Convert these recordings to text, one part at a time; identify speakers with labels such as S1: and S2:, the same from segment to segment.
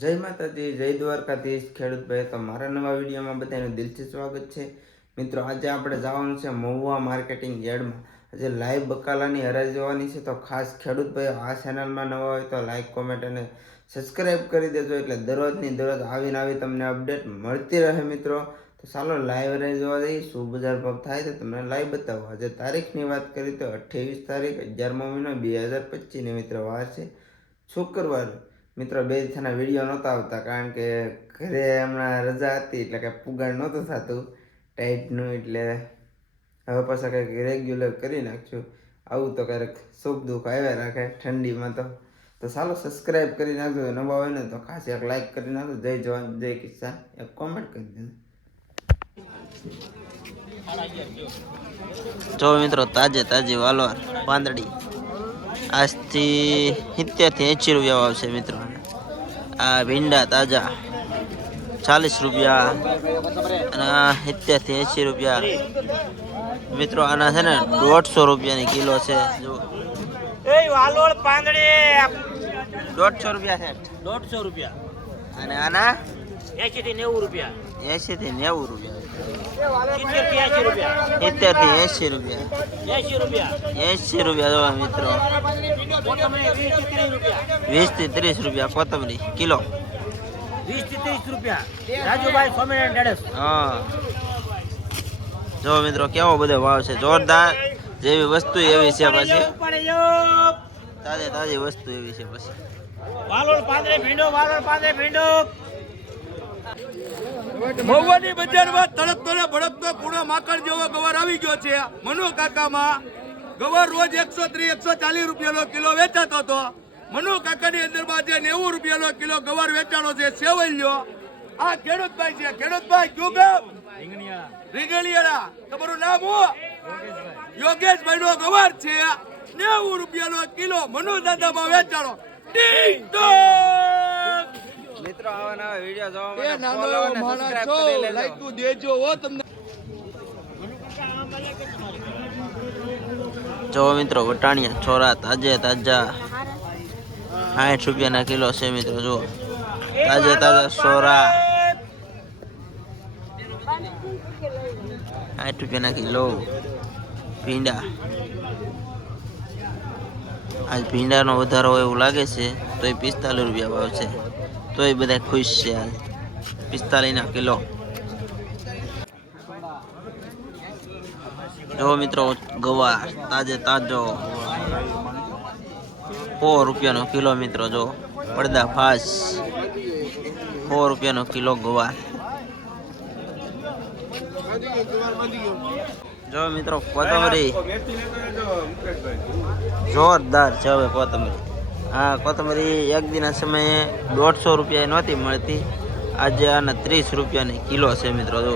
S1: જય માતાજી, જય દ્વારકાધીશ, ખેડૂત ભાઈ. તો મારા નવા વિડીયોમાં બધાનું દિલથી સ્વાગત છે. મિત્રો, આજે આપણે જવાનું છે મહુવા માર્કેટિંગ યાર્ડમાં. આજે લાઈવ બકાલાની હરાજ જોવાની છે. તો ખાસ ખેડૂત ભાઈ, આ ચેનલમાં નવા હોય તો લાઈક કોમેન્ટ અને સબસ્ક્રાઈબ કરી દેજો. એટલે દરરોજની દરરોજ આવીને આવી તમને અપડેટ મળતી રહે મિત્રો. તો ચાલો લાઈવ હરાજ જોવા જઈએ. શું બજાર ભાવ થાય તો તમને લાઈવ બતાવો. આજે તારીખની વાત કરી તો અઠ્યાવીસ તારીખ, અગિયારમો મહિનો, બે હજાર પચીસની મિત્રો વાર છે. શુક્રવાર મિત્રો બે દિવસના વીડિયો નહોતા આવતા કારણ કે ઘરે હમણાં રજા હતી એટલે કે પુગાડ નહોતું થતું ટાઈટનું એટલે હવે પાછા કંઈક રેગ્યુલર કરી નાખશું. આવું તો ક્યારેક સુખ દુઃખ આવ્યા રાખે ઠંડીમાં તો. તો ચાલો સબસ્ક્રાઈબ કરી નાખજો. નવા હોય ને તો ખાસ એક લાઈક કરી નાખજો. જય જવાન, જય કિસ્સા એક કોમેન્ટ કરી દેજો.
S2: જો મિત્રો, તાજે તાજી વાલોર પાંદડી. આજથી સિત્તેરથી એંશી રૂપિયા આવશે મિત્રો. આ ભીંડા તાજા. ચાલીસ રૂપિયા અને સિત્તેરથી એંશી રૂપિયા. મિત્રો આના છે ને દોઢસો રૂપિયાની કિલો છે જો
S3: એ વાલોળ પાંદડી.
S2: દોઢસો રૂપિયા છે.
S3: દોઢસો રૂપિયા.
S2: અને આના?
S3: એસી થી નેવું રૂપિયા.
S2: એસી થી નેવું રૂપિયા.
S3: સિત્તેરથી એસી રૂપિયા એસી રૂપિયા
S2: જોવા મિત્રો.
S3: વીસથી ત્રીસ રૂપિયા
S2: કોથમરી કિલો.
S3: વીસથી ત્રીસ રૂપિયા રાજુભાઈ સ્વામિનારાયણ
S2: હા. જો મિત્રો કેવો બધો ભાવ છે જોરદાર. જેવી વસ્તુ એવી છે પછી. તાજે તાજી વસ્તુ એવી છે પછી.
S3: વાલોળ પાંદડી ભીંડો વાલોળ પાંદડી ભીંડો.
S4: મહુવાની બજારમાં તડપતો ને ભડકતો પૂર્ણ માકડ જેવો ગવાર આવી ગયો છે. મનો કાકામાં ગવાર રોજ એકસો ત્રીસ, એકસો ચાલીસ રૂપિયાનો કિલો વેચાતો હતો. મનો કાકાની અંદરમાં જે નેવું રૂપિયાનો કિલો ગવાર વેચાણો છે સેવલ્યો આ ખેડૂતભાઈ છે, ખેડૂતભાઈ કયું ગામ રીંગણીયાળા. તમારું નામ હું યોગેશભાઈ નો ગવાર છે. નેવું રૂપિયાનો કિલો મનો દાદામાં વેચાણો. ટોક!
S2: મિત્રો આવા નવા વિડિયો જોવા
S4: એ નાનો માણસ છો લાઈકું દેજો હો તમને.
S2: જો મિત્રો વટાણિયા છોરા તાજે તાજા સાઠ રૂપિયાના કિલો છે મિત્રો જુઓ. તાજે તાજા છોરા. સાઠ રૂપિયાના કિલો ભીંડા. આજ ભીંડાનો વધારો હોય એવું લાગે છે તો એ પિસ્તાલીસ રૂપિયા ભાવ છે. તોય બધા ખુશ છે પિસ્તાલીસ પિસ્તાલીસના કિલો. જો મિત્રો, ગવાર, તાજે તાજો સો રૂપિયાનો કિલો મિત્રો, જો. પડદા ફાસ સો રૂપિયાનો કિલો ગવાર. જો મિત્રો, કોથમરી. જોરદાર છે હવે કોથમરી. હા કોથમરી એક દિના સમયે દોઢસો રૂપિયા નહોતી મળતી. આજે આના ત્રીસ રૂપિયાની કિલો છે મિત્રો જો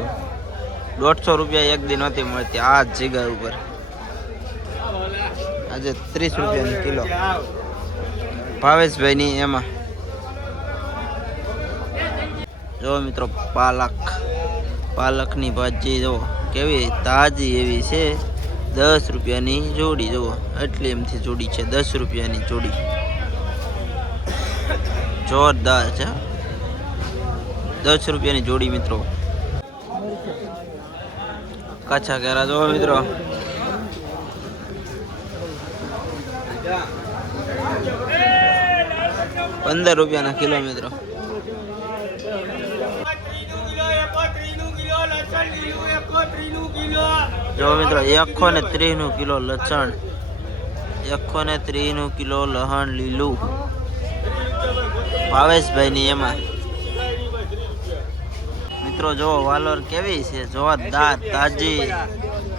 S2: દોઢસો રૂપિયા એક દી નહોતી મળતી આ જ જગ્યા ઉપર. આજે ત્રીસ રૂપિયાની કિલો. ભાવેશભાઈની એમાં. જો મિત્રો, પાલક. પાલકની ભાજી જો કેવી તાજી એવી છે. દસ રૂપિયાની જોડી, જુઓ, એટલી એમથી જોડી છે, દસ રૂપિયાની જોડી. જોરદાર છે. દસ રૂપિયાની જોડી મિત્રો. કાચા કેરા જો મિત્રો. પંદર રૂપિયાના કિલો મિત્રો. જો મિત્રો એકસો ને ત્રીસનું કિલો લસણ. એકસો ને ત્રીસનું કિલો લહણ લીલું. ભાવેશભાઈ ની એમાં. મિત્રો જો વાલોર કેવી છે? જોરદાર તાજી.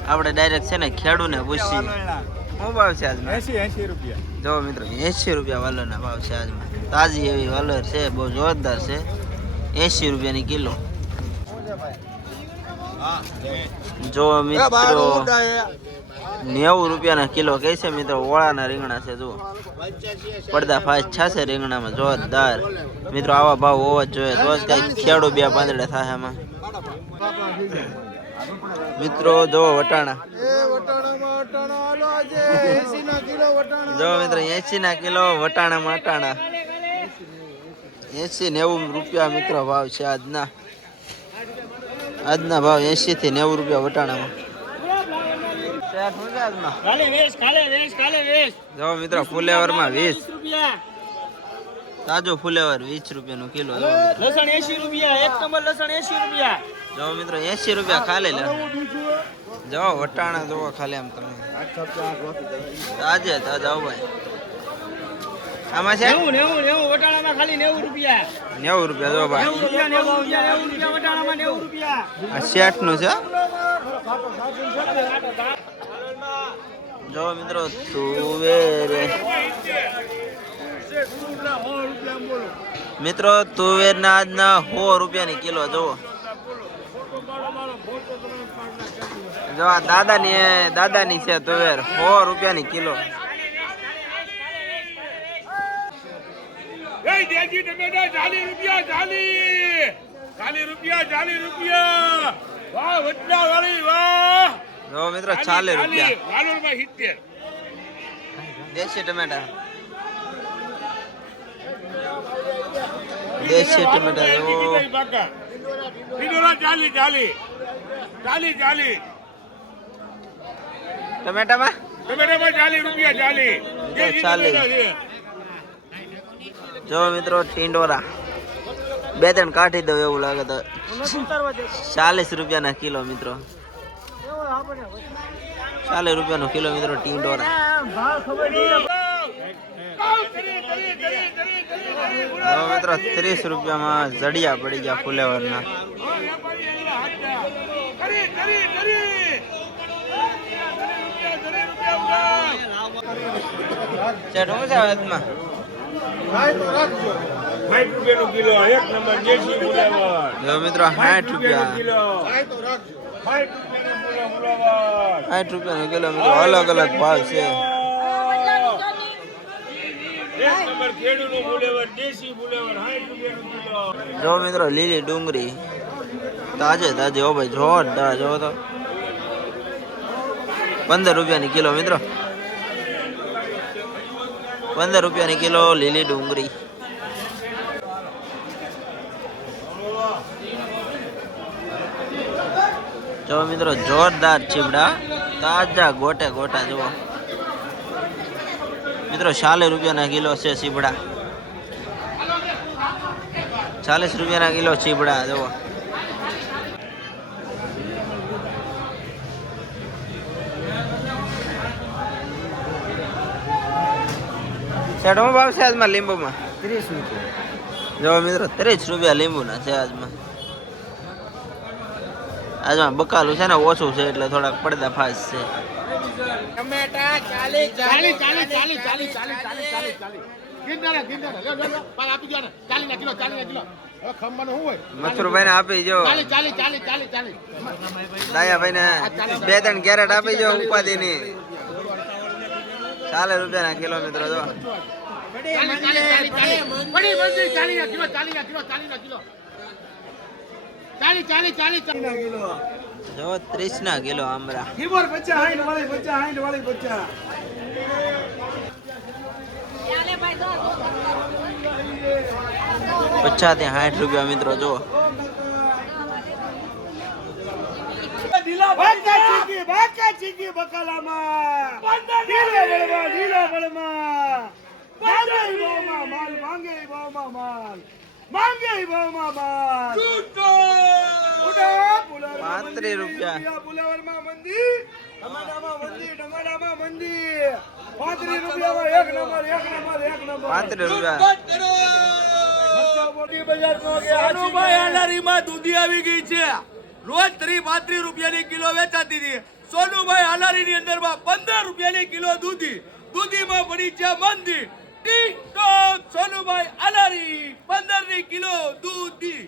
S2: આપણે ડાયરેક્ટ છે ને ખેડૂને પૂછી શું ભાવ છે આજમાં
S4: એસી એસી રૂપિયા.
S2: જો મિત્રો એસી રૂપિયા વાલોરના ભાવ છે આજમાં તાજી એવી વાલોર છે બહુ જોરદાર છે. એસી રૂપિયાની કિલો. જો મિત્રો નેવું રૂપિયાના કિલો કહે છે મિત્રો ઓળાના રીંગણા છે, જુઓ. પડદા ફાસ છાશે રીંગણામાં, જોરદાર. મિત્રો, આવા ભાવ હોવા જ જોઈએ, તો જ કઈ ખેડૂ બે પાંદડા થાય એમાં મિત્રો જો વટાણા. જો મિત્રો એસી ના કિલો, વટાણામાં અટાણા. એસી નેવું રૂપિયા મિત્રો ભાવ છે આજના. આજના ભાવ એસી થી નેવું રૂપિયા વટાણામાં. શેઠ શું
S3: કાલે વેશ કાલે વેશ કાલે વેશ.
S2: જો મિત્રો ફુલેવરમાં વીસ
S3: રૂપિયા
S2: તાજો ફુલેવર વીસ રૂપિયાનું કિલો.
S3: લસણ એસી રૂપિયા એક નંબર લસણ એસી રૂપિયા.
S2: જો મિત્રો એસી રૂપિયા ખાલી લે. જો વટાણા જોવો ખાલી આમ તમે. તાજે તાજા ભાઈ. આમાં છે?
S3: નેવું નેવું નેવું વટાણામાં ખાલી નેવું રૂપિયા.
S2: નેવું રૂપિયા જો ભાઈ.
S3: રૂપિયા નેવું રૂપિયા નેવું રૂપિયા વટાણામાં નેવું રૂપિયા.
S2: આ શેઠનું છે? જો મિત્રો તુવેર મિત્રો તુવેર ના આજના સો રૂપિયાની કિલો, જુઓ. જો આ દાદાની દાદાની છે તુવેર, સો રૂપિયાની કિલો.
S4: રૂપિયા રૂપિયા વાહ વાહ.
S2: જો મિત્રો ચાલે રૂપિયા.
S4: વાલોરમાં સિત્તેર.
S2: દેશી ટમેટા. દેશી ટમેટા જો
S4: ટીડોરા ચાલી ચાલી. ચાલી ચાલી.
S2: ટમેટામાં?
S4: રૂપિયા ચાલી.
S2: ચાલી. જો મિત્રો ટીંડોરા. બે ત્રણ કાઢી દઉં એવું લાગે તો. ચાલીસ રૂપિયાના કિલો મિત્રો. ચાલીસ રૂપિયાનો કિલો
S4: કિલોમીટર ટીમ
S2: ડોરા મિત્રો ત્રીસ રૂપિયામાં જડિયા પડી ગયા ફુલેવરના. ચેટ મિત્રો, સાઠ રૂપિયા.
S4: સાઠ રૂપિયાનો ફુલાવર
S2: સાઠ રૂપિયાનો કિલો મિત્રો અલગ અલગ ભાવ છે. જો મિત્રો, લીલી ડુંગળી. તાજે તાજે હો ભાઈ, જોરદાર જો તો. પંદર રૂપિયાની કિલો મિત્રો. પંદર રૂપિયાની કિલો લીલી ડુંગળી. જો મિત્રો જોરદાર ચીબડા તાજા ગોટે ગોટા જુઓ. મિત્રો ચાલીસ રૂપિયાના કિલો છે ચીબડા. ચાલીસ રૂપિયાના કિલો ચીબડા જુઓ. શેઠ હું ભાવ છે આજમાં લીંબુમાં?
S3: ત્રીસ રૂપિયા.
S2: જો મિત્રો ત્રીસ રૂપિયા લીંબુના છે આજમાં. આજમાં બકાલું છે ને ઓછું છે એટલે થોડાક પડદા ફાસ છે મથુરભાઈ ને આપી જો દાયાભાઈ ને બે ત્રણ કેરેટ આપી જો ઉપાધિ ની ચાલે રૂપિયા ના કિલો જો
S3: ચાલી ના કિલો ચાલી ના કિલો ચાલી ના કિલો ચાલી ચાલી ચાલી
S2: જો ત્રીસ ના કિલો આમરા.
S3: કિમોર બચ્ચા હાઈન વાળી બચ્ચા હાઈન વાળી બચ્ચા
S2: પચાસથી સાઠ રૂપિયા મિત્રો જો
S3: માંગે બામા માલ માંગે બામા માલ.
S2: પાંત્રીસ રૂપિયા.
S3: પુલાવરમાં મંદી ટમાટામાં મંદી ટમાટામાં મંદી પાંત્રીસ રૂપિયામાં એક નંબર એક નંબર એક નંબર.
S2: પાંત્રીસ રૂપિયા.
S3: મોટી બજારમાં ગયા
S4: સોનુભાઈ હાલારીમાં દૂધી આવી ગઈ છે. રોજ ત્રીસ પાંત્રીસ રૂપિયાની કિલો વેચાતી હતી. સોનુભાઈ હાલારીની અંદરમાં પંદર રૂપિયાની કિલો દૂધી. દૂધીમાં પડી છે મંદી. ટીક ટોક સોનુભાઈ હાલારી પંદરની કિલો દૂધી.